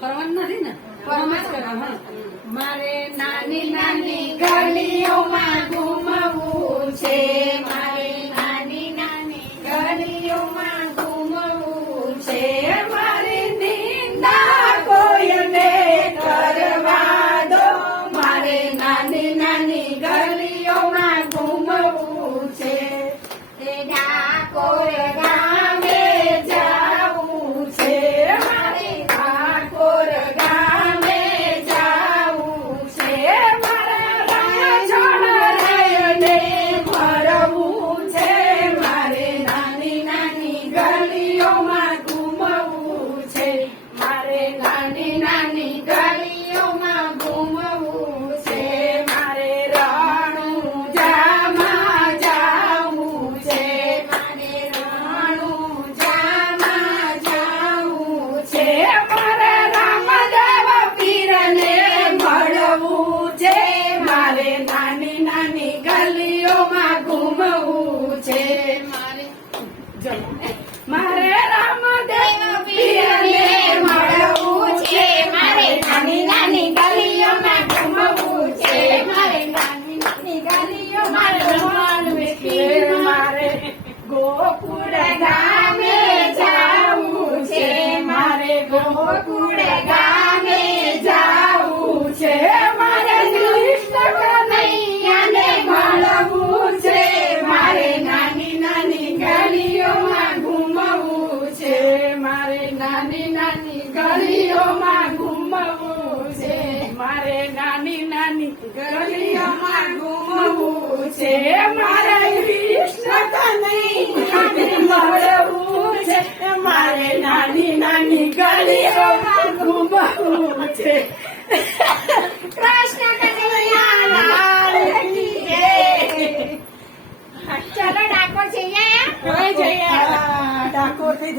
ફરવાનું નથી ને આમ જ કરવાનું. મારે નાની નાની ગલીઓમાં ઘૂમવું છે, મારે નાની નાની ગલીઓમાં ઘૂમવું છે, મારે નિંદા કોઈને કરવા દો, મારે નાની નાની ગલીઓમાં ઘૂમવું છે. ડાકોર ગામે જાવું છે, મારે ડાકોર ગામે જાવું છે, મારા રણછોડરાયને ફરવું છે, મારે નાની નાની ગલીઓમાં ઘૂમવું છે, મારે નાની નાની ગલીઓમાં ઘૂમવું છે, મારે રણુજામાં જાવું છે, મારે રણુજામાં જાવું છે, મારે રામદેવ પીરને મળવું છે, મારે નાની નાની ગલીઓમાં ઘૂમવું છે, મારે રામદેવ પીરને મળવું છે, મારે નાની નાની ગલીઓમાં ઘૂમવું છે, મારે નાની નાની ગલીઓમાં રમવાનું છે, મારે ગોકુળ ગામે જાવું છે, મારે ગોકુળ ગામે જાવું છે, મારે કૃષ્ણ કનૈયાને મળવું છે, મારે નાની નાની ગલીઓમાં ઘૂમવું છે, મારે નાની નાની ગલીઓમાં ઘૂમવું છે, મારે નાની નાની ગલીઓમાં ઘૂમવું છે, મારે કૃષ્ણ કનૈયાને મળવું છે, મારે નાની નાની ગલીઓમાં ઘૂમવું છે. કૃષ્ણ કનૈયા લાલ કી જય. ચલો ડાકોર જઈએ, ડાકોર થી